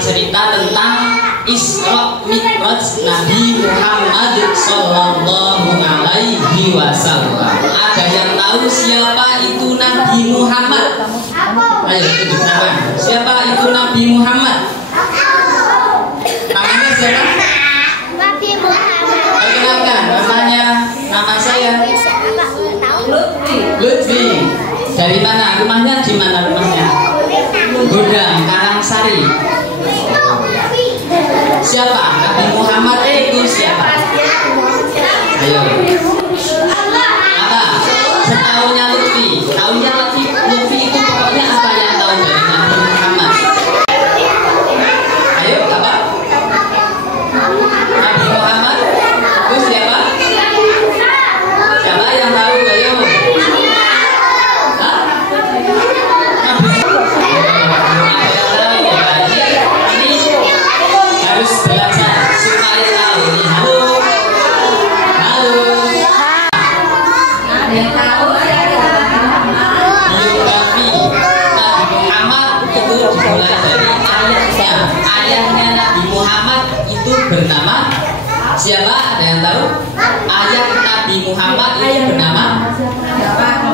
Cerita tentang Isra Mi'raj Nabi Muhammad Sallallahu Alaihi Wasallam. Ada yang tahu siapa itu Nabi Muhammad? Ayo tunjuk tangan. Siapa itu Nabi Muhammad? Namanya siapa? Nabi Muhammad. Perkenalkan namanya. Nama saya Lutfi. Dari mana? Rumahnya di mana rumahnya? Gudang Karangsari. Siapa? Nabi Muhammad itu siapa? Ayo. Apa? Setahunya Lutfi. Tahunya Lutfi itu pokoknya apa yang tahu dari Nabi Muhammad? Ayo, apa? Nabi Muhammad itu siapa? Siapa yang tahu? Ayo. Hah? Harus belajar supaya tahu. Halo, halo. Yang tahu Biografi Nabi Muhammad itu dimulai dari ayahnya. Ayahnya Nabi Muhammad itu bernama siapa? Ada yang tahu? Ayah Nabi Muhammad itu bernama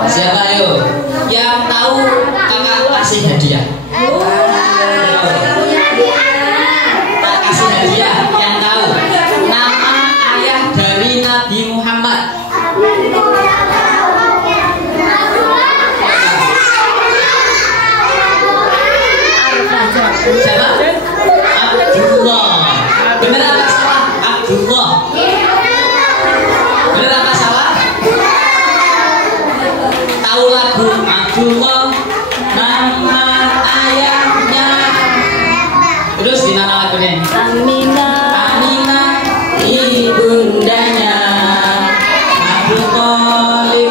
siapa? Ayo, yang tahu kakak kasih hadiah. Tak kasih hadiah yang tahu nama ayah dari Nabi Muhammad. Siapa? Abdullah. Benar apa salah? Abdullah. Benar apa salah? Tahu lagu Abdullah nama ayahnya. Terus di mana lagunya? Aminah ibundanya Abu Thalib.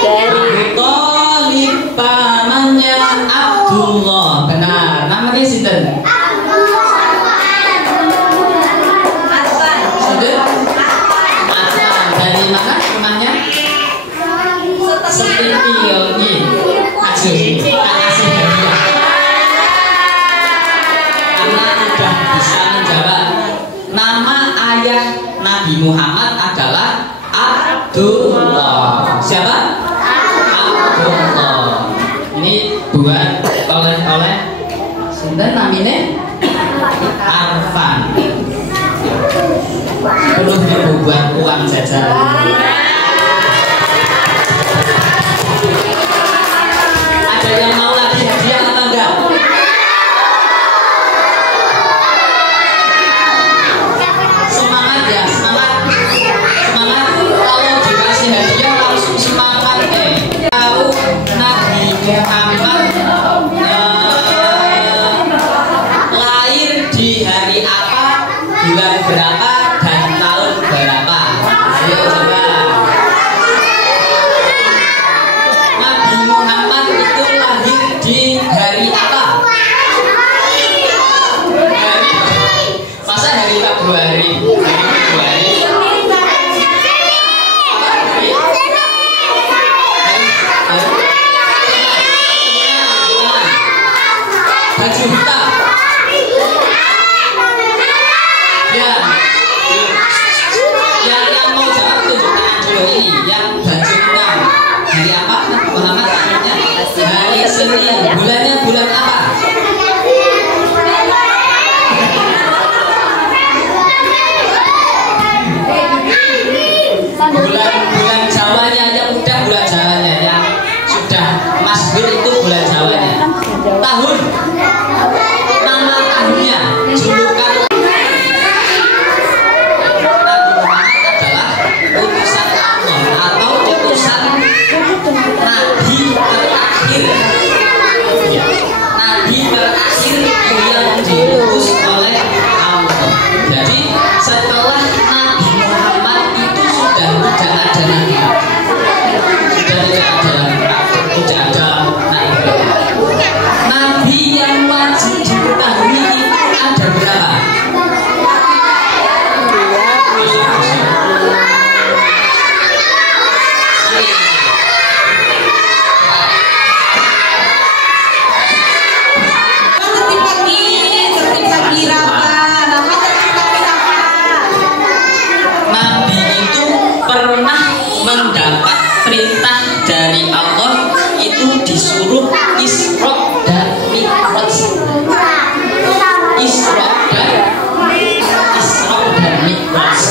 Abu Thalib pamannya Abdullah. Benar. Namanya sinten? Dari mana temannya? Setipiongi. Kasih hadiah. Karena sudah bisa menjawab. Nama ayah Nabi Muhammad adalah Abdullah. Siapa? Abdullah. Ini buat oleh-oleh. Sinten namanya? Arfan. 10.000 buat uang jajan. Ada yang mau lagi hadiah apa enggak? Semangat ya, semangat. Semangat. Kalau dikasih hadiah langsung semangat Tahu Nabi Muhammad lahir di hari apa, bulan berapa, dan tahun berapa? Ayo coba. perintah dari Allah itu disuruh Isra dan Mi'raj. Isra dan Mi'raj.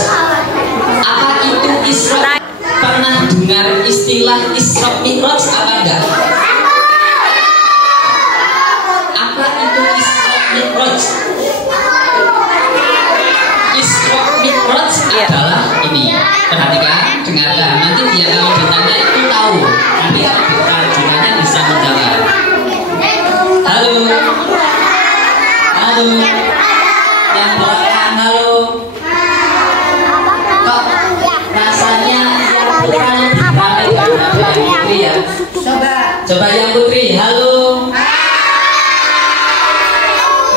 Apa itu Isra? Pernah dengar istilah Isra Mi'raj apa enggak? Apa itu Isra Mi'raj? Isra Mi'raj adalah ini. Perhatikan, dengarkan. Nanti dia kalau ditanya itu tahu. Nanti tarjumannya bisa menjawab. Halo. Halo. Yang belakang halo. Kok rasanya yang putra lebih ramai daripada yang putri ya? Coba yang putri, halo.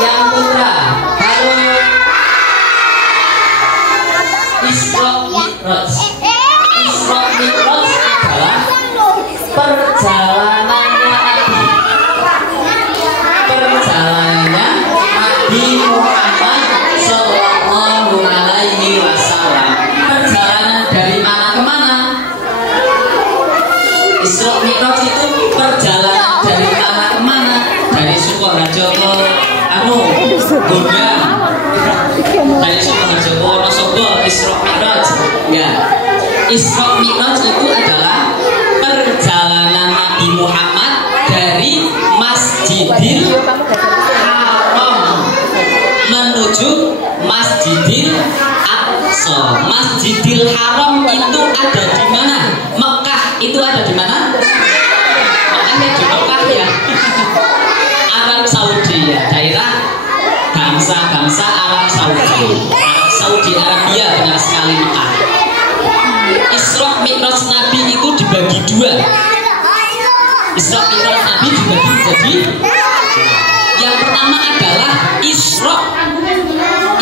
Yang putra, halo. Isra Mi'raj. Isra Mi'raj adalah perjalanannya Nabi. Perjalanannya Nabi Muhammad Sallallahu Alaihi Wasallam. Perjalanan dari mana ke mana? Isra Mi'raj itu perjalanan dari mana ke mana? Dari Sukoharjo ke Gondang. Dari Sukoharjo ke Wonosobo. Isra Mi'raj. Ya. Isra Mi'raj itu adalah perjalanan Nabi Muhammad dari Masjidil Haram menuju Masjidil Aqsa. Masjidil Haram itu ada di mana? Mekah itu ada di mana? Makanya di Mekah ya. Arab Saudi ya, daerah bangsa-bangsa Arab Saudi. Saudi Arabia, benar sekali Mekah. Isra Mi'raj Nabi itu dibagi dua. Isra Mi'raj Nabi dibagi jadi yang pertama adalah Isra.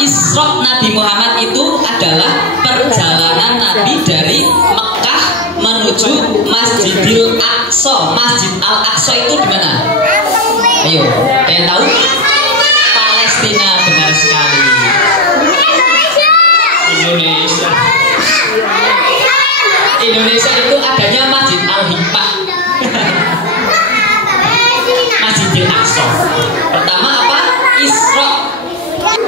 Isra Nabi Muhammad itu adalah perjalanan Nabi dari Mekah menuju Masjidil Aqsa. Masjid Al-Aqsa itu di mana? Ayo, ada yang tahu? Palestina, benar sekali. Indonesia. Indonesia itu adanya Masjid Al-Hikmah. Masjidil Aqsa. Pertama apa? Isra.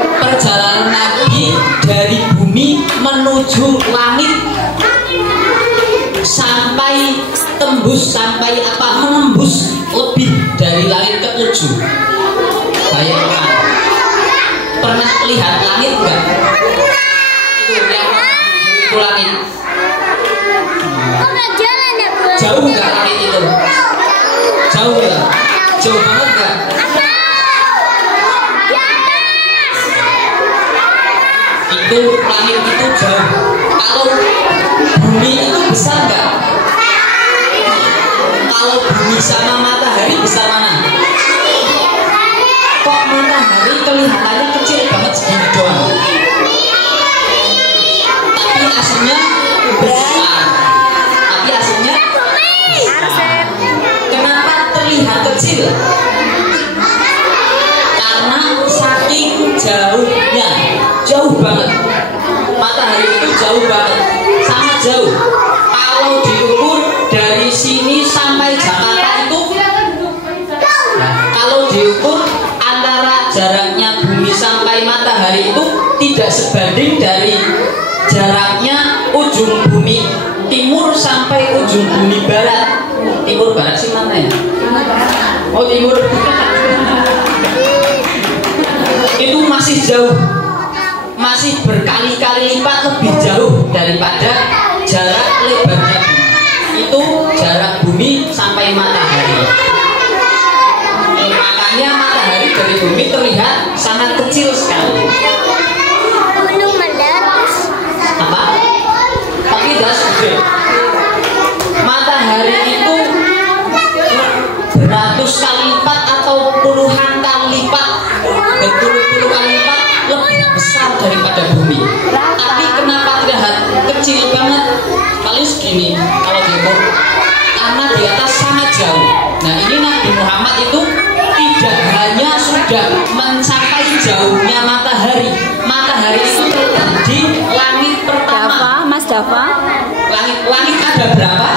Perjalanan Nabi dari bumi menuju langit sampai tembus, sampai apa? Menembus lebih dari langit ke-7. Bayangkan. Pernah lihat langit enggak? Itu langit. Jauh nggak langit itu? Jauh nggak? Jauh banget nggak? Itu langit itu jauh. Kalau bumi itu besar nggak? Kalau bumi sama matahari besar mana? Kok matahari kelihatannya kecil banget segini doang? Tapi aslinya besar. Tapi aslinya besar. Kenapa terlihat kecil? Karena saking jauhnya, jauh banget. Matahari itu jauh banget, sangat jauh. Kalau diukur dari sini sampai Jakarta itu, nah, kalau diukur antara jaraknya bumi sampai matahari itu tidak sebanding dari jaraknya ujung bumi timur sampai ujung bumi barat. Timur barat sih mana ya? Oh timur. Itu masih jauh, masih berkali-kali lipat lebih jauh daripada jarak lebarnya bumi. Itu jarak bumi sampai matahari. Makanya matahari dari bumi terlihat sangat kecil sekali. Apa? Tapi tidak gede. Matahari itu beratus kali lipat atau puluhan kali lipat, berpuluh-puluh kali lipat lebih besar daripada bumi. Tapi kenapa terlihat kecil banget? Paling segini kalau diukur, karena di atas sangat jauh. Nah ini Nabi Muhammad itu tidak hanya sudah mencapai jauhnya matahari. Matahari itu terletak di langit pertama. Mas Dafa? Langit ada berapa?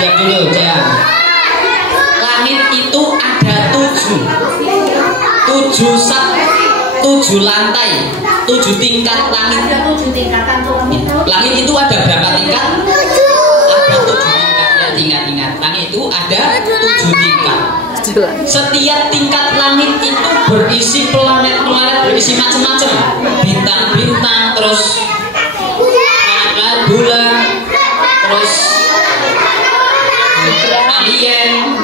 Siap dulu, Jaya. Langit itu ada 7 lantai, 7 tingkat langit. Ada 7 tingkatan tuh. Langit itu ada berapa tingkat? Ada 7 tingkat. Ya, ingat-ingat. Langit itu ada 7 tingkat. Setiap tingkat langit itu berisi planet-planet, berisi macam-macam. Bintang-bintang, terus planet bulan, terus alien.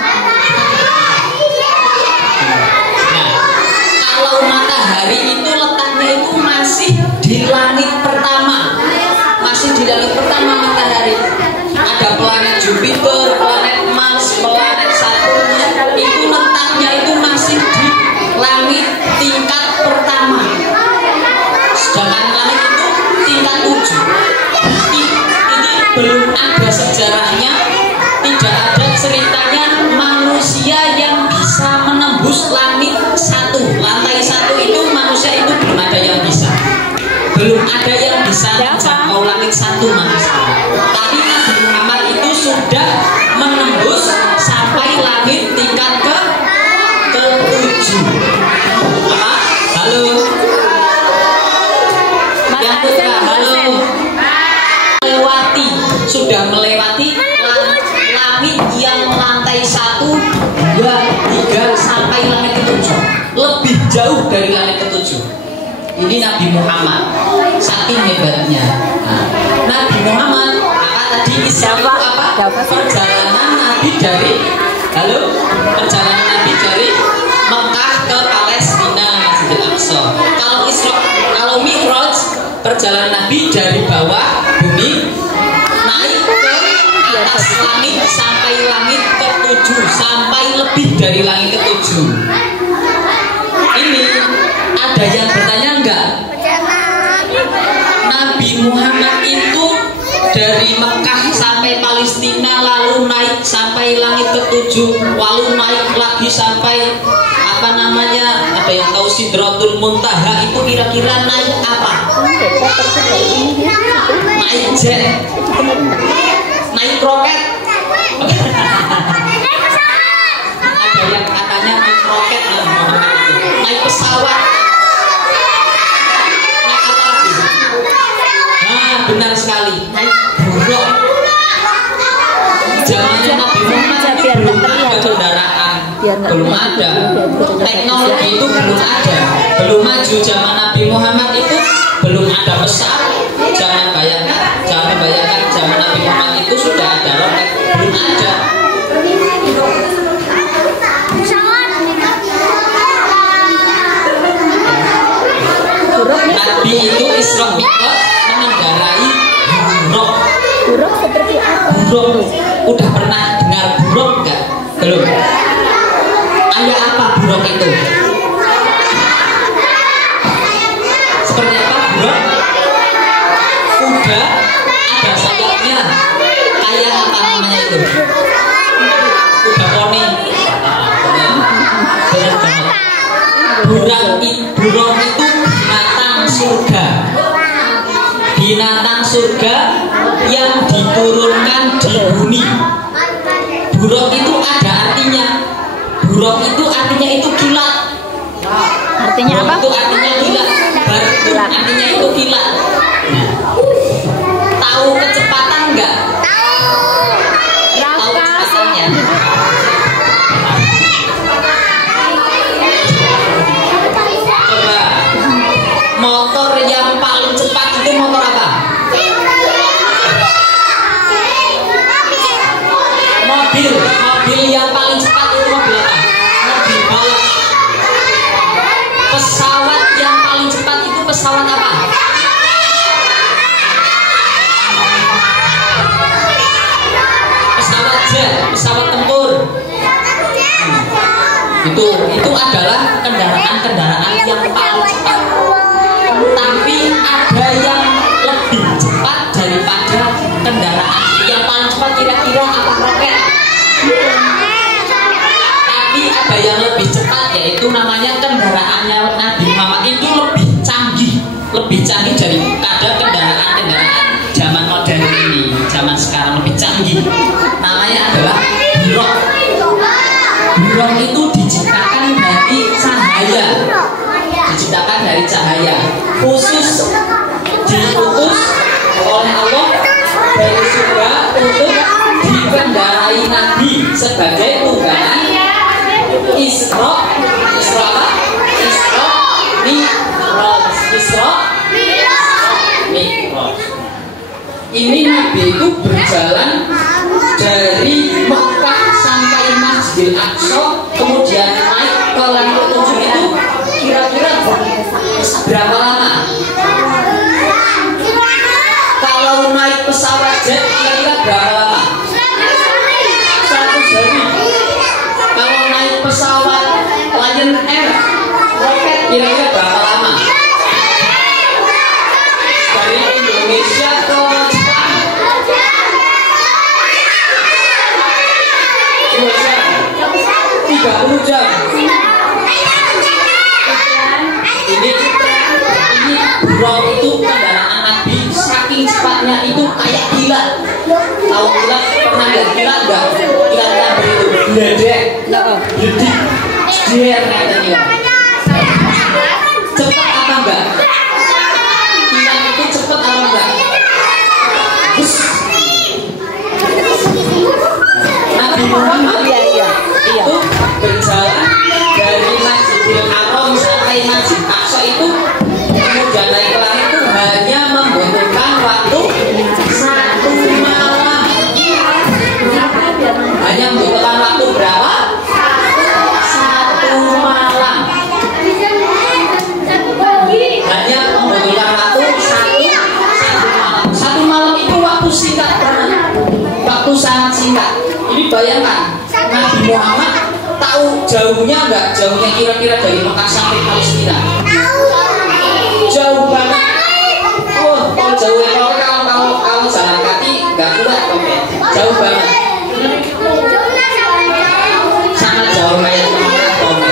Nah, kalau matahari itu letaknya itu masih di langit pertama, matahari. Ada planet Jupiter, planet Mars, planet Saturn. Itu letaknya itu masih di langit tingkat pertama. Sedangkan langit itu tingkat 7. Ini belum ada sejarahnya. Tidak ada ceritanya manusia yang bisa menembus langit 1, lantai 1 itu manusia itu belum ada yang bisa. Belum ada yang bisa menjangkau langit 1 manusia. Tapi Nabi Muhammad itu sudah menembus sampai langit tingkat ke-7. Apa? Halo. Yang putra, halo. Sudah melewati langit yang lantai 1, 2, 3 sampai langit ke-7. Lebih jauh dari langit ke-7. Ini Nabi Muhammad, saking hebatnya. Nabi Muhammad, tadi Isra itu apa? Perjalanan Nabi dari perjalanan Nabi dari Mekah ke Palestina, Masjidil Aqsa. Kalau Mi'raj, perjalanan Nabi dari bawah bumi naik ke atas langit sampai langit ke-7, sampai lebih dari langit ke-7. Ini ada yang bertanya enggak? Nabi Muhammad itu dari Mekah sampai Palestina, lalu naik sampai langit ke-7, lalu naik lagi sampai ada yang tahu Sidratul Muntaha itu kira-kira naik apa? Naik jet, naik roket. Ada yang katanya naik roket, naik pesawat. Naik apa lagi? Nah, benar sekali, naik buruk. Zamannya Nabi Muhammad itu belum ada kendaraan, belum ada teknologi, itu belum ada, belum maju. Zaman Nabi Muhammad itu belum ada pesawat. Jangan bayangkan zaman Nabi Muhammad itu sudah ada roket, belum ada. Nabi itu Isra Mi'raj mengendarai buruk. Buruk seperti apa? Buruk, udah pernah dengar buruk enggak? Belum. Kayak apa buruk itu? Seperti apa buruk? Kuda ada sayapnya. Kayak apa namanya itu? Kuda poni. Buruk itu binatang surga. Binatang surga yang diturunkan di bumi. Buruk itu ada artinya. Buruk itu artinya itu kilat. Artinya apa? Itu artinya kilat. Barkun artinya itu kilat. Nah, tahu kecepatan enggak? Tahu kecepatannya? Coba, motor yang paling cepat itu motor apa? Mobil yang paling cepat itu mobil apa? Mobil balap. Pesawat yang paling cepat itu pesawat apa? Pesawat jet, pesawat tempur. Itu adalah kendaraan-kendaraan yang paling cepat. Tapi ada yang lebih cepat daripada kendaraan yang paling cepat, kira-kira apa? Roket. Tapi ada yang lebih cepat, yaitu namanya kendaraannya Nabi Muhammad itu lebih canggih daripada kendaraan zaman modern ini, zaman sekarang lebih canggih. tinggi. Namanya adalah Buraq. Buraq itu diciptakan dari cahaya. Diciptakan dari cahaya. Khusus diutus oleh Allah dari surga untuk dikendarai Nabi sebagai tunggangan Isra, Mi'raj. Ini Nabi itu berjalan dari Mekah sampai Masjidil Aqsa, kemudian naik ke langit ketujuh itu kira-kira berapa lama? Kalau naik pesawat jet kira-kira berapa lama? 100 hari. Kalau naik pesawat Lion Air roket kira-kira berapa lama? Dari Indonesia ke Jepang 30 jam. Ini Buraq itu kendaraan Nabi, saking cepatnya itu kayak gila. Tahu gila? Pernah nggak gila nggak? Gila begitu, gledek, gledik, jeder katanya. Cepat apa enggak? Gila itu cepat apa enggak? Nabi Muhammad itu berjalan dari Masjidil Haram sampai Masjid Aqsa itu, kemudian naik ke langit itu hanya membutuhkan waktu 1 malam. Hanya membutuhkan waktu berapa? 1 malam. Hanya membutuhkan waktu 1 malam. 1 malam itu waktu singkat, waktu sangat singkat. Ini bayangkan, Nabi Muhammad tahu jauhnya enggak? Jauhnya kira-kira dari Mekah sampai Palestina. Jauh banget. Oh, kalau jauhnya kalau jalan kaki enggak kuat, oke. Jauh banget. Sangat jauh kayak oke.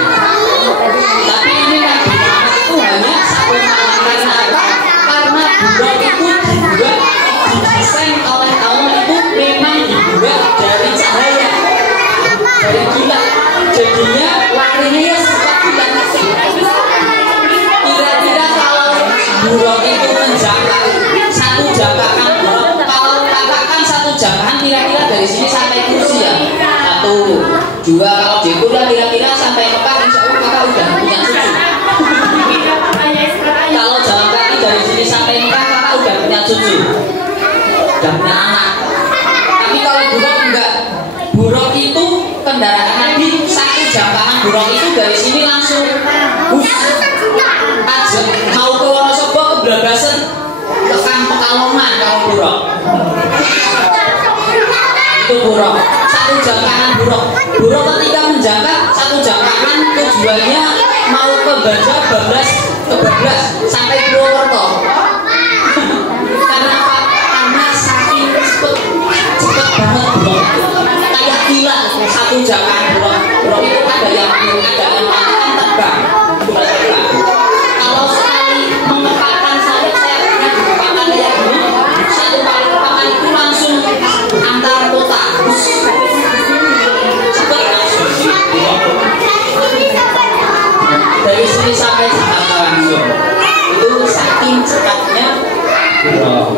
Tapi ini Nabi Muhammad itu hanya 1 malam. Karena apa? Karena Buraq itu dibuat, didesain oleh Allah itu memang dibuat dari cahaya, dari kilat. Jadinya larinya ya secepat kilat. Kira-kira kalau Buraq itu menjangkau 1 jangkakan Buraq, kalau katakan 1 jangkakan kira-kira dari sini sampai kursi ya 1, 2, kalau diukur lah kira-kira sampai Mekah, insya Allah kakak udah punya cucu. Kalau jalan kaki dari sini sampai Mekah kakak udah punya cucu, udah punya anak. Tapi kalau Buraq enggak. Buraq itu kendaraan Nabi, 1 jangkakan Buraq itu dari sini langsung aja mau ke Wonosobo, ke Blagasen, tekan Pekalongan. Kalau Buraq itu Buraq 1 jangkakan Buraq. Buraq ketika menjangkak 1 jangkakan tujuannya mau ke Banjar, Bablas, ke Bablas sampai Purwokerto. Karena apa? Karena saking cepet banget Buraq. Kayak gila 1 jangkakan Buraq. Buraq itu ada yang matikan terbang. Kalau sekali mengepakkan saya pernah dikepakkan kayak gini, 1 kali kepakan itu langsung antar kota. Cepet langsung. Dari sini sampai Jakarta langsung. Itu saking cepatnya Buraq.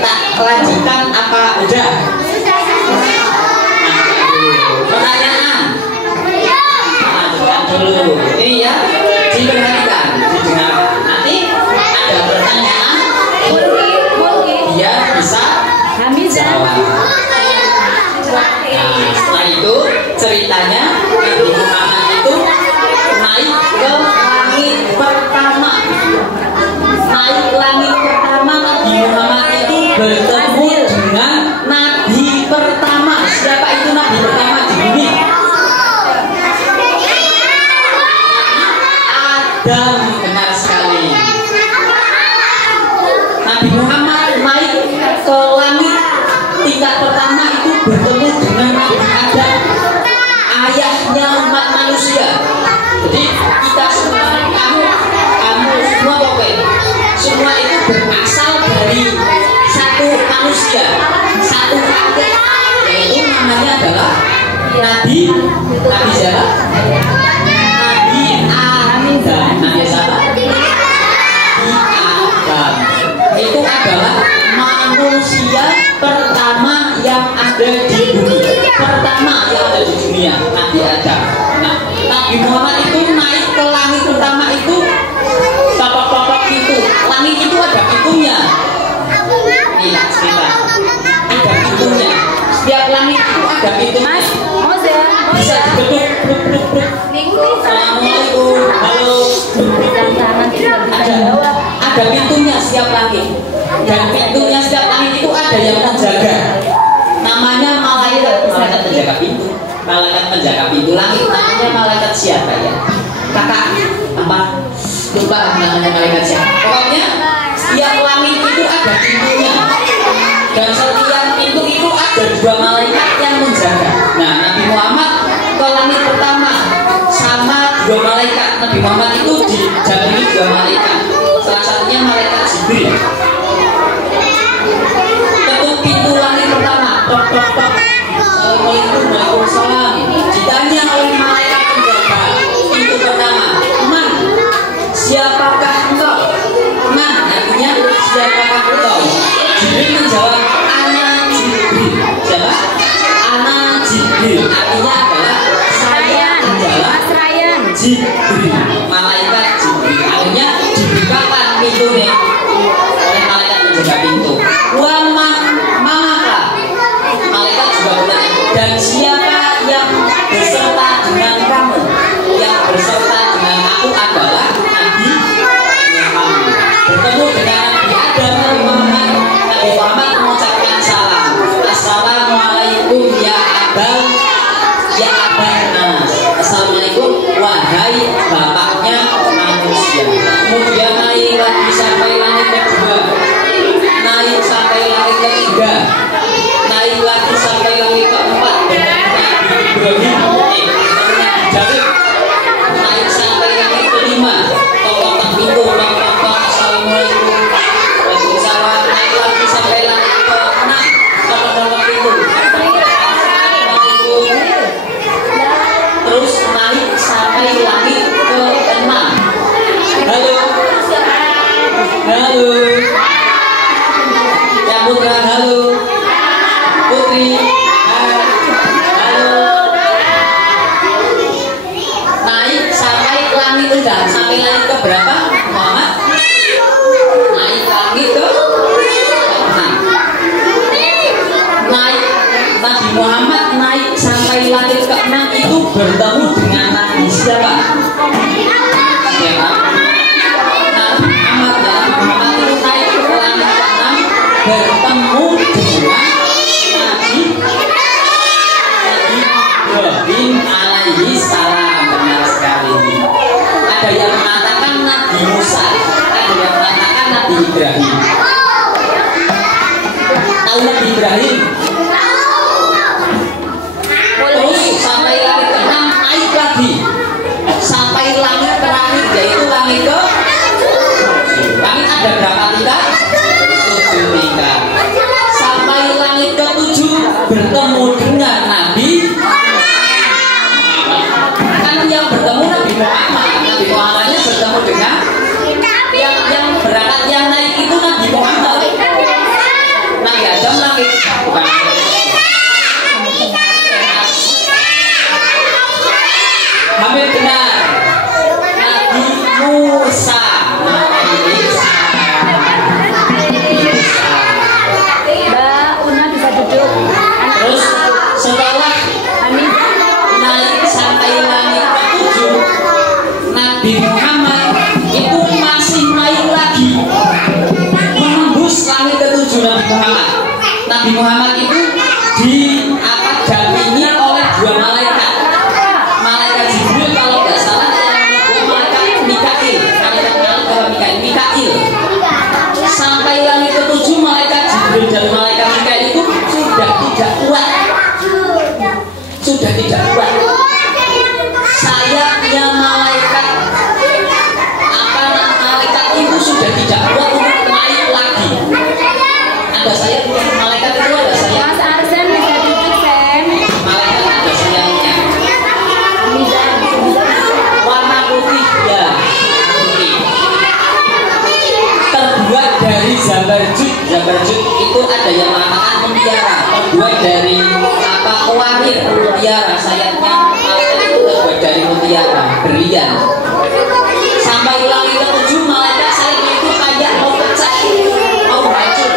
Tak lanjutkan apa udah? Pertanyaan. Lanjutkan dulu. Ini ya, diperhatikan, didengarkan. Nanti ada pertanyaan, dia bisa jawab. Nah, setelah itu ceritanya Nabi Muhammad itu naik ke langit pertama. Naik langit pertama, Nabi Muhammad itu bertemu dengan Nabi pertama. Siapa itu Nabi pertama di bumi? Adam, benar sekali. Nabi Muhammad naik ke langit tingkat pertama itu bertemu dengan Nabi Adam, ayahnya umat manusia. Jadi kita semua, kamu semua pokoknya, semua itu berasal dari satu manusia, satu kakek. Nabi siapa? Nabi Adam. Nabi siapa? Nabi Adam. Itu adalah manusia pertama yang ada di bumi. Pertama yang ada di dunia, Nabi Adam. Nah, Nabi Muhammad itu naik ke langit pertama itu bapak-bapak pintu. Langit itu ada pintunya. Nih, cerita. Ada pintunya. Setiap langit itu ada pintu. Mas, bisa diketuk. Assalamualaikum. Halo. Ada pintunya setiap langit. Dan pintunya setiap langit itu ada yang menjaga. Namanya malaikat penjaga pintu. Malaikat penjaga pintu langit. Namanya malaikat siapa ya? Kakak apa? Lupa namanya malaikat siapa. Pokoknya setiap langit itu ada pintunya. Dan setiap pintu itu ada dua malaikat yang menjaga. Nah, Nabi Muhammad ke langit pertama sama dua malaikat. Nabi Muhammad itu didampingi dua malaikat. Salah satunya malaikat Jibril. Ketuk pintu langit pertama, tok tok tok. Assalamualaikum, waalaikumsalam. Ditanya oleh malaikat penjaga pintu pertama, "Man, siapakah engkau?" Man artinya siapakah engkau? Jibril menjawab, "Ana Jibril." Siapa? Ana Jibril. Artinya adalah saya adalah Jibril. Malaikat Jibril. Akhirnya dibukakan pintu nih oleh malaikat penjaga pintu. Wa manakah? Malaikat juga bertanya, dan siapa yang berserta dengan kamu? Yang berserta dengan aku adalah Nabi Muhammad. Bertemu dengan Nabi Adam, Nabi Muhammad. Nabi Muhammad mengucapkan salam. Assalamualaikum ya abang, ya abanas. Assalamualaikum wahai bapaknya manusia. Kemudian naik lagi sampai langit kedua, naik sampai langit ketiga, naik lagi sampai langit keempat. Nabi Ibrahim, naik sampai langit kelima. Tolong pintu, assalamualaikum. Waalaikumsalam. Naik lagi sampai langit keenam. Tolong pintu. Terus naik sampai langit ke-6. Halo. Halo. Ya Putra, halo. Putri. Halo. Naik sampai langit udah sampai langit ke berapa? Muhammad? Naik langit ke 6. Naik Nabi Muhammad naik sampai langit ke-6 itu bertemu dengan Nabi siapa? Siapa? Nabi Muhammad. Nabi Muhammad itu naik ke langit ke-6 bertemu dengan Nabi Ibrahim alaihi salam. Benar sekali. Ada yang mengatakan Nabi Musa, ada yang mengatakan Nabi Ibrahim. Tahu Nabi Ibrahim? Terus sampai langit ke-6 naik lagi sampai langit terakhir, yaitu langit ke langit ada berapa tingkat? 7 tingkat. Sampai langit ke-7 bertemu dengan Nabi. Kan yang bertemu Nabi Muhammad. Nabi Muhammadnya bertemu dengan yang berangkat, yang naik itu Nabi Muhammad. Nabi Adam langit bukan. Hampir benar. Nabi Musa. Mbak Una bisa duduk. Terus setelah naik sampai langit ke-7, Nabi Muhammad itu masih naik lagi menembus langit ke-7. Nabi Muhammad. Nabi Muhammad itu didampingi oleh dua malaikat. Malaikat Jibril kalau nggak salah, yang malaikat Mikail. Mikail. Sampai langit ke-7 malaikat Jibril dan malaikat Mikail itu sudah tidak kuat. Sudah tidak kuat. Sayapnya malaikat itu sudah tidak kuat untuk naik lagi. Ada sayap malaikat itu, ada sayap. Mas Arsen bisa duduk, Sen. Malaikat ada sayapnya. terakhir mutiara, sayapnya malaikat itu terbuat dari mutiara berlian. Sampai langit ke-7 malaikat sayapnya itu kayak mau pecah, mau hancur,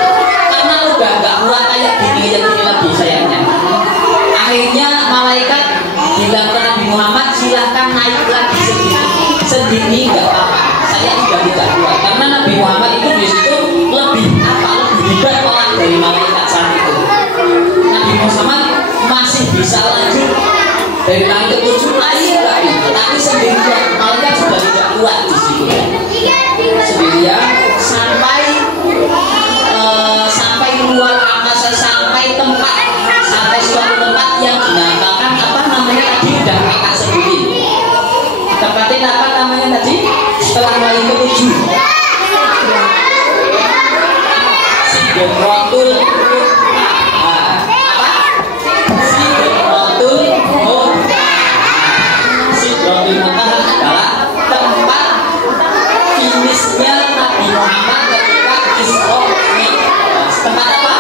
karena udah nggak kuat kayak gini lagi sayapnya. Akhirnya malaikat bilang ke Nabi Muhammad, silahkan naik lagi sendiri nggak apa-apa, saya sudah tidak kuat. Karena Nabi Muhammad itu di situ lebih hebat orang dari malaikat saat itu. Nabi Muhammad masih bisa lanjut dari langit ke-7 naik lagi, tapi sendirian. Malaikat sudah tidak kuat di situ. Sendirian sampai luar angkasa, sampai suatu tempat yang dinamakan apa namanya tadi, udah kakak sebutin. Tempatnya apa namanya tadi? Setelah langit ke-7. Sidratul Muntaha adalah tempat finishnya Nabi Muhammad ketika Isra Mi'raj. Tempat apa?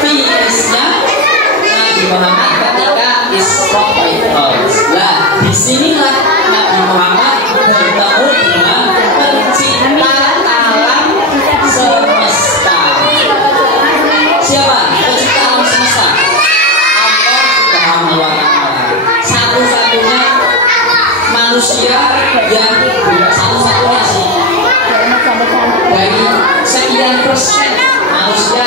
Finishnya Nabi Muhammad ketika Isra Mi'raj. Lah, disinilah Nabi Muhammad bertemu dengan pencipta alam semesta. Siapa? Pencipta alam semesta. Allah Subhanahu wa Ta'ala. Satu-satunya manusia yang satu-satunya sih dari sekian persen manusia,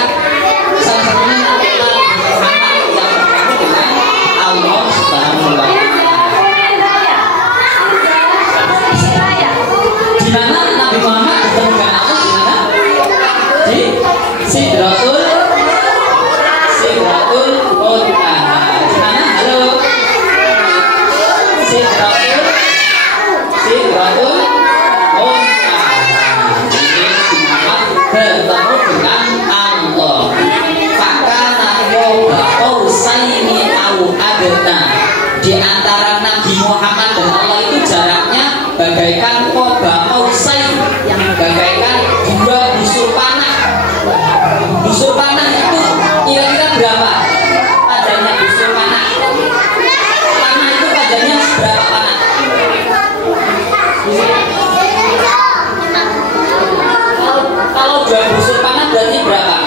salah satunya Nabi Muhammad yang bertemu dengan Allah Subhanahu wa Ta'ala. Di mana Nabi Muhammad bertemu dengan Allah? Di mana? Di Sidratul Muntaha. Di mana? Halo. Sidratul Muntaha. Ini bertemu dengan Allah. Fakana qaba qausaini au adna. Di antara Nabi Muhammad dan Allah itu jaraknya bagaikan qaba qausain, bagaikan dua busur panah. Busur panah itu kira-kira berapa panjangnya busur panah? Panah itu panjangnya berapa panah? Kalau dua busur panah berarti berapa?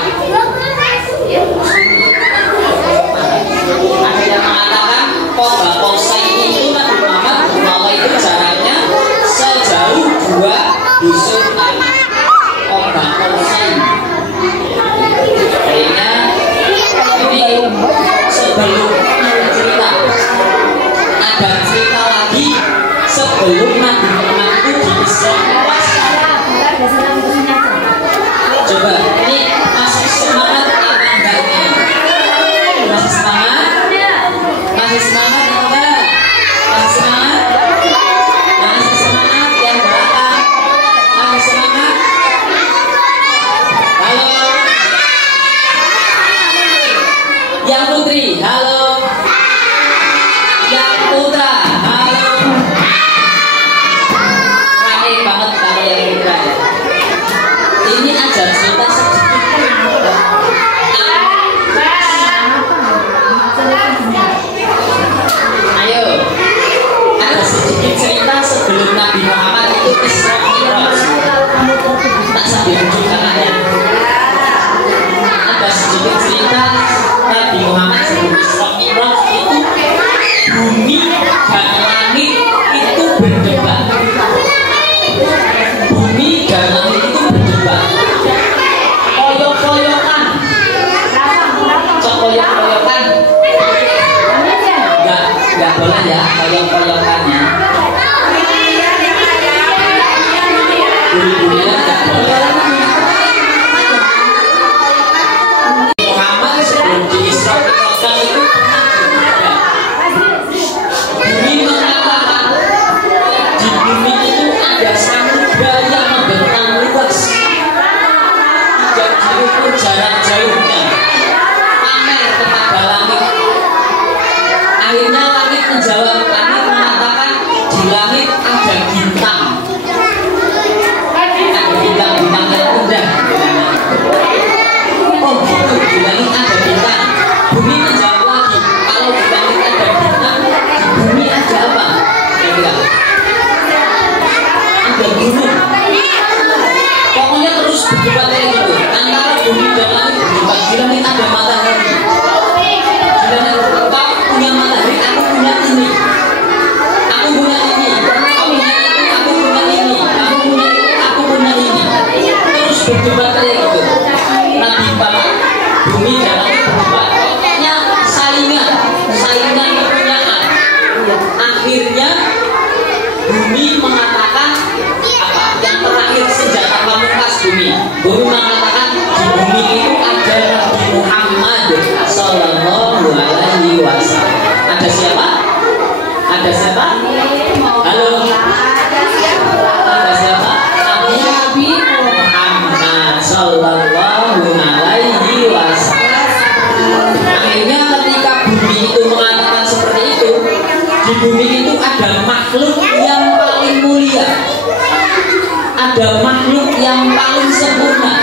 Ada yang mengatakan qaba qausaini itu Nabi Muhammad Allah itu jaraknya sejauh dua busur panah. Qaba qausaini. Artinya ini sebelum cerita, ada cerita lagi sebelum Nabi Muhammad itu di Isra Mi'raj. Coba, ini masih semangat apa enggaknya? Masih semangat? Masih semangat enggak? Masih semangat? Masih semangat yang berapa? Masih semangat? Halo? Yang putri, halo. Yang putra, halo. Rame banget kalau yang putra ya. Ini aja cerita sedikit. Ayo, ada sedikit cerita sebelum Nabi Muhammad itu Isra Mi'raj. Tak sambil tunjukkan aja. Ada sedikit cerita Nabi Muhammad sebelum Isra Mi'raj itu bumi dan langit itu berdebat. Bumi dan langit itu berdebat. Koyok-koyokan. Koyok-koyokan. Enggak boleh ya koyok-koyokannya. Bumi-buminya enggak boleh. Muhammad sebelum di Isra Mi'raj itu bumi mengatakan di bumi itu ada samudra yang membentang luas dan diukur jarak jauhnya, pamer kepada langit. Akhirnya langit menjawab, langit mengatakan di langit ada bintang. Ada bintang-bintang yang bumi itu ada makhluk yang paling mulia, ada makhluk yang paling sempurna,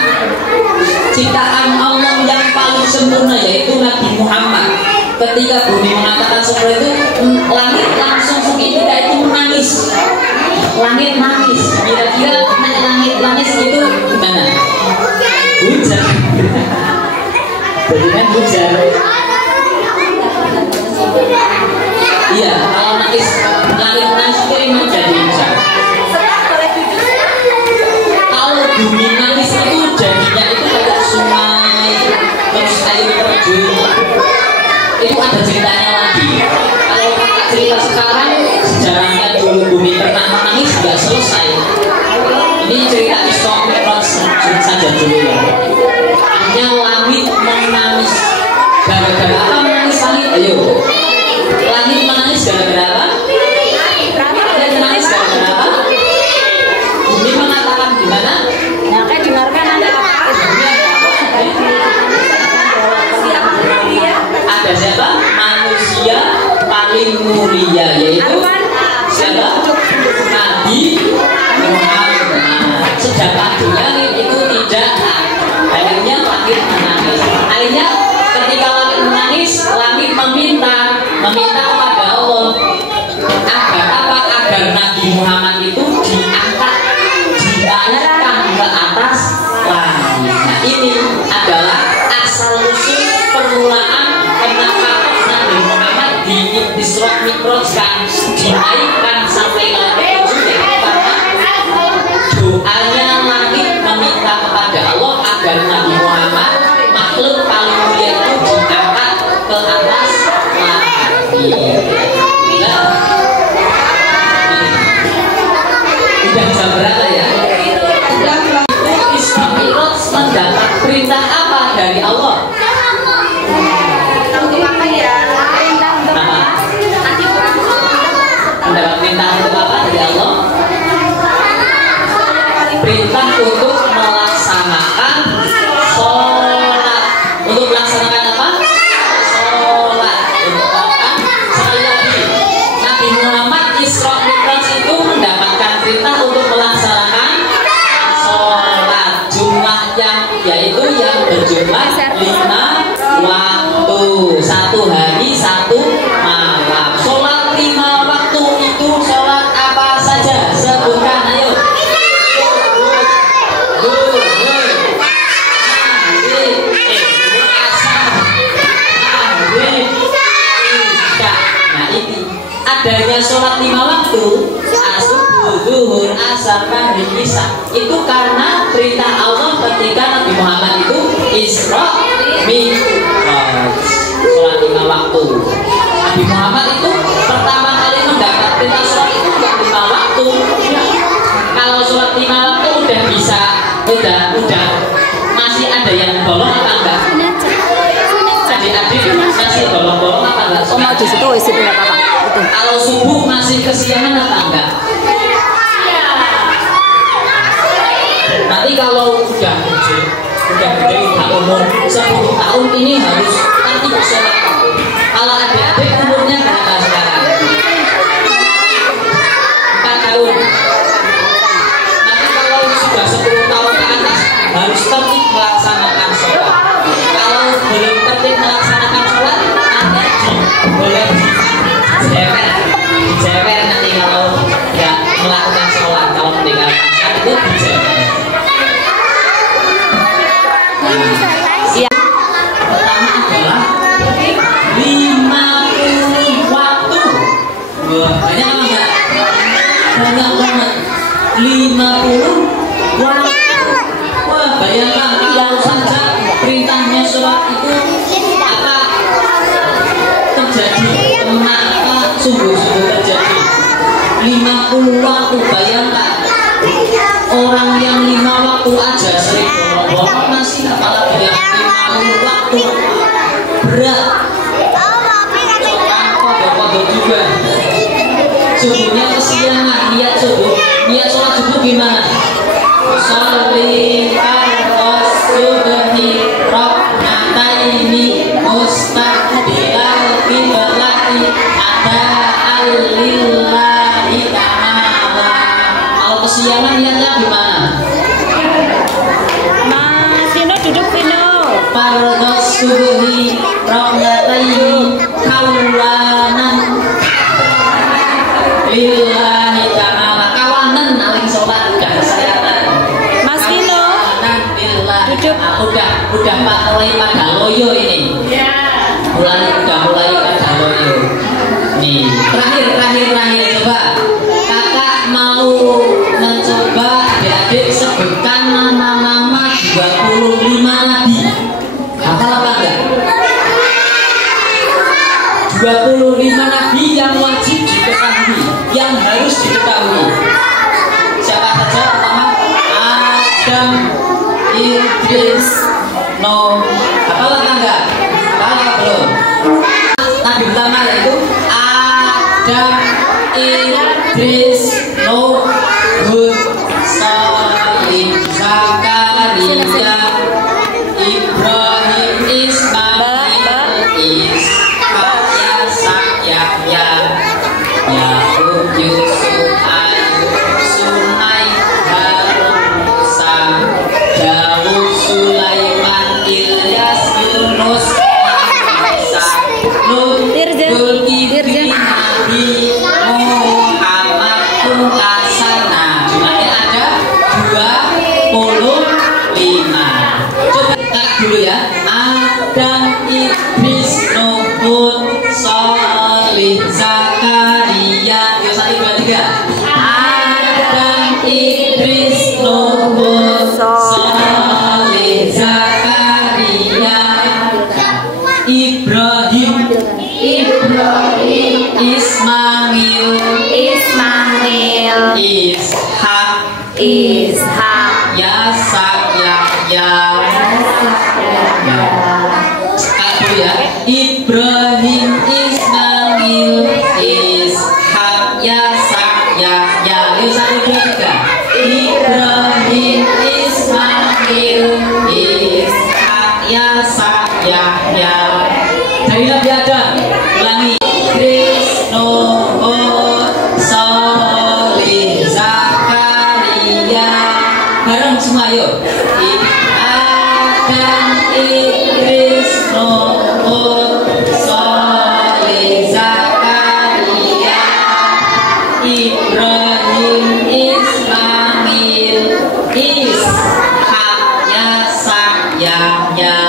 ciptaan Allah yang paling sempurna, yaitu Nabi Muhammad. Ketika bumi mengatakan seperti itu, langit langsung seketika itu menangis. Langit nangis. Kira-kira langit nangis itu gimana? Hujan. Jadi kan hujan. Iya, kalau nangis langit nangis itu memang jadi hujan. Kalau bumi nangis itu jadinya itu kayak sungai, terus air terjun. Itu ada ceritanya lagi. Kalau cerita sekarang, sejarahnya dulu bumi pernah menangis nggak selesai. Ini cerita Isra Mi'raj saja dulu ya. Hanya langit menangis. Gara-gara apa menangis langit? Ayo. Langit menangis gara-gara apa? Langit menangis gara-gara apa? Bumi mengatakan gimana? Nah, kayak dengarkan nanti apa? Ada siapa? Manusia paling mulia, yaitu siapa? Nabi Muhammad. Sejak tadinya itu tidak, akhirnya langit menangis. Akhirnya ketika langit menangis, langit meminta kepada Allah agar apa? Agar Nabi Muhammad itu diangkat, dinaikkan ke atas langit. Nah, ini adalah asal usul permulaan kenapa Nabi Muhammad di Isra Mi'raj kan dinaikkan sampai langit itu, karena doanya langit meminta kepada Allah agar Nabi Muhammad, makhluk paling mulia itu, diangkat ke atas langit. Nah, udah jam berapa ya? Isra Mi'raj mendapat perintah apa dari Allah? Mendapat perintah untuk apa dari Allah? Perintah untuk melaksanakan sholat. Untuk melaksanakan apa? Sholat. Untuk apa? Sekali lagi, Nabi Muhammad Isra Mi'raj itu mendapatkan perintah untuk melaksanakan sholat. Jumlahnya yaitu yang berjumlah 5 waktu, 1 hari 1 malam. Sholat 5 waktu itu sholat apa saja? Sebutkan, ayo. Nah, ini adanya sholat 5 waktu, subuh, zuhur, asar, maghrib, isya, itu karena perintah Allah ketika Nabi Muhammad itu Isra Mi'raj. Sholat 5 waktu. Nabi Muhammad itu pertama kali mendapat perintah sholat itu bukan 5 waktu. Kalau sholat 5 waktu udah bisa, udah masih ada yang bolong apa enggak? Adik-adik masih bolong-bolong apa enggak? Oh, mau di situ isi tidak apa-apa. Itu. Kalau subuh masih kesiangan apa enggak? Nanti kalau udah gede, umur 10 tahun ini harus nanti sholat. Kalau adik-adik umurnya berapa sekarang? 4 tahun. Nanti kalau sudah 10 tahun ke atas harus tertib melaksanakan sholat. Kalau belum tertib melaksanakan sholat, nanti boleh dijewer nanti kalau nggak melakukan sholat. Kalau meninggalkan sholat itu dijewer. Iya. Pertama adalah 50 waktu. Wah, banyak apa enggak? Banyak banget. 50 waktu. Wah, bayangkan kalau saja perintahnya sholat itu apa terjadi, kenapa sungguh-sungguh terjadi 50 waktu. Bayangkan orang yang 5 waktu aja sering bolong-bolong masih, apalagi yang 50 waktu. Berat. Kodok juga. Subuhnya kesiangan, niat subuh, niat sholat subuh gimana? Sholli fardos subhi rok'ataini mustaqbilal qiblati ada lillahi ta'ala. Kalau kesiangan niatnya gimana? Mas Vino duduk Vino. Fardhos subuhi rokatain kawanan lillahi ta'ala. Kawanan aling sholat udah kesehatan. Mas Vino duduk. Udah mulai pada loyo ini. Udah mulai pada loyo. Nih, terakhir coba. Kakak mau mencoba adik-adik sebutkan nama-nama 25 nabi. Hafal apa enggak? 25 nabi yang wajib diketahui, yang harus diketahui. Siapa saja? Pertama, Adam, Idris, Nuh. Hafal apa enggak? Hafal apa belum? Nabi pertama yaitu Adam, Idris, Nuh, Hud, Salih, Zakaria, Ibrahim, Ismail, Ishak, Yasak, Yahya, Yakub, Yusuf, Ayub, Sunai, Harun, Musa, Daud, Sulaiman, Ilyas, Yunus, Isa, Lut, Zulkifli, Nabi Muhammad, Pungkasana. Jumlahnya ada 25. Coba lihat dulu ya. Adam, Idris, Nuh, Hud, Salih, Zakaria. Yuk 1, 2, 3. Adam, Idris, Nuh, Hud, Salih, Zakaria, Ibrahim, Ismail, Ishak, Yasak, Yahya. Satu ya. Ibrahim, Ismail, Ishak, Yasak, Yahya. Yuk 1, 2, 3. Ibrahim, Ismail, Ishak, Yasak, Yahya. Dari Nabi Adam. Ulangi. Idris, Nuh, Hud, Salih, Zakaria. Bareng semua yuk. Adam, Idris, Nuh, Hud, Salih, Zakaria, Ibrahim, Ismail, Ishak, Yasak, Yahya,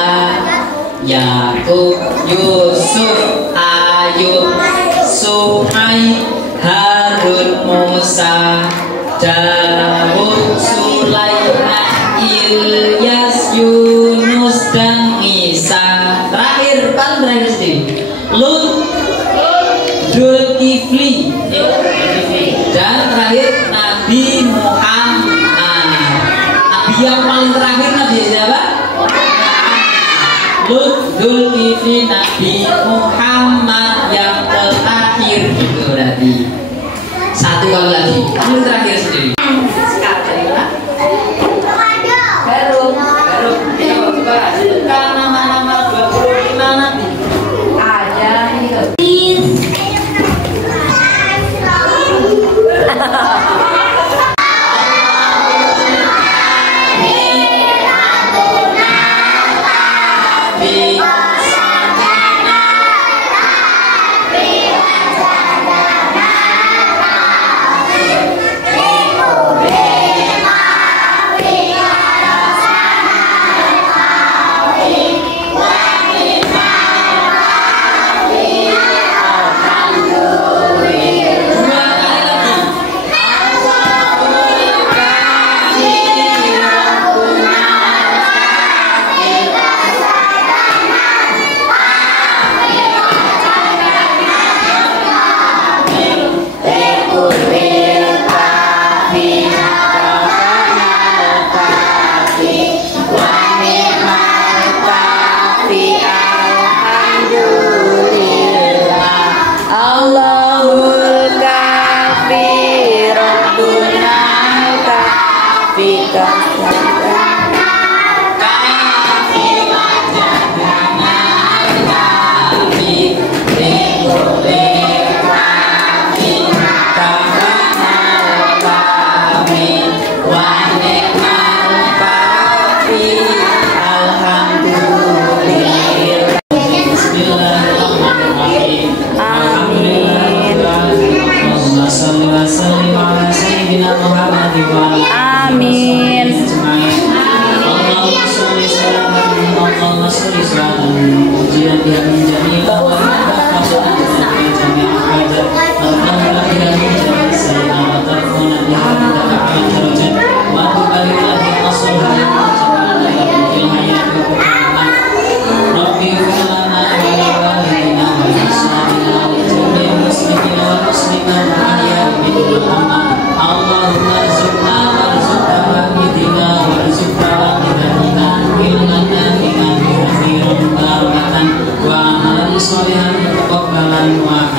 Yakub, Yusuf, Ayub, Suhaib, Harun, Musa, Daud, Sulaiman, Ilyas, Yunus, dan Isa. Terakhir, paling terakhir sendiri, Lut, Zulkifli, dan terakhir Nabi Muhammad. Nabi yang paling terakhir Nabi siapa? Lut, Zulkifli, Nabi Muhammad yang terakhir. Itu berarti 1 kali lagi. Paling terakhir sendiri. Sekarang dari mana? Baru. Ayo coba sebutkan nama-nama 25 nabi. Ada itu.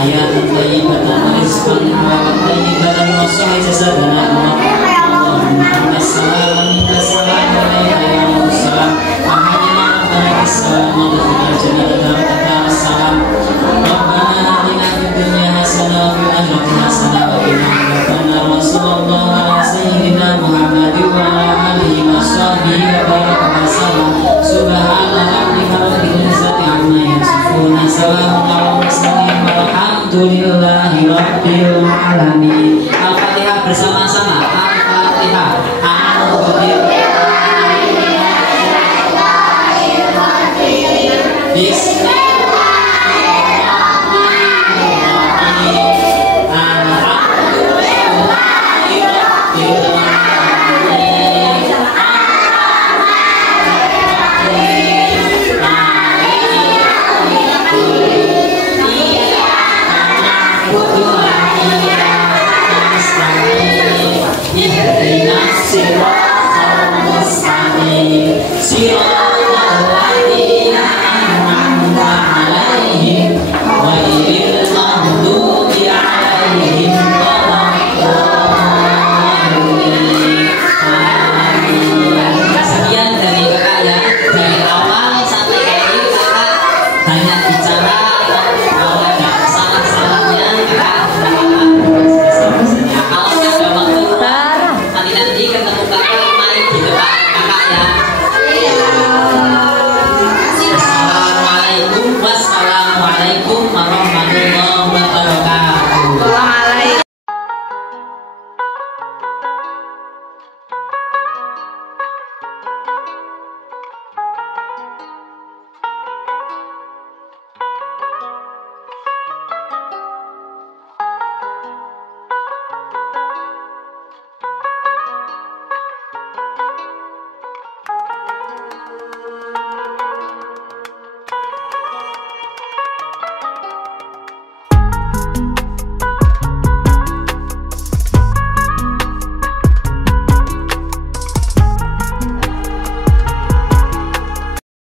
hayatan thayyibatan wa rizqan halalan thayyibatan wa sahih jasadana Allahumma anta salam minka salam wa alayka ya salam Muhammadina rabbana salam wa dukhulna jannata wa salam Rabbana atina fid dunya hasanah wa fil akhirati hasanah wa qina adzabannar wa sallallahu ala sayyidina Muhammadin wa ala alihi wa sahbihi wa baraka wa sallam subhana rabbika rabbil izzati amma yasifun salamun ala al mursalin walhamdulillahi rabbil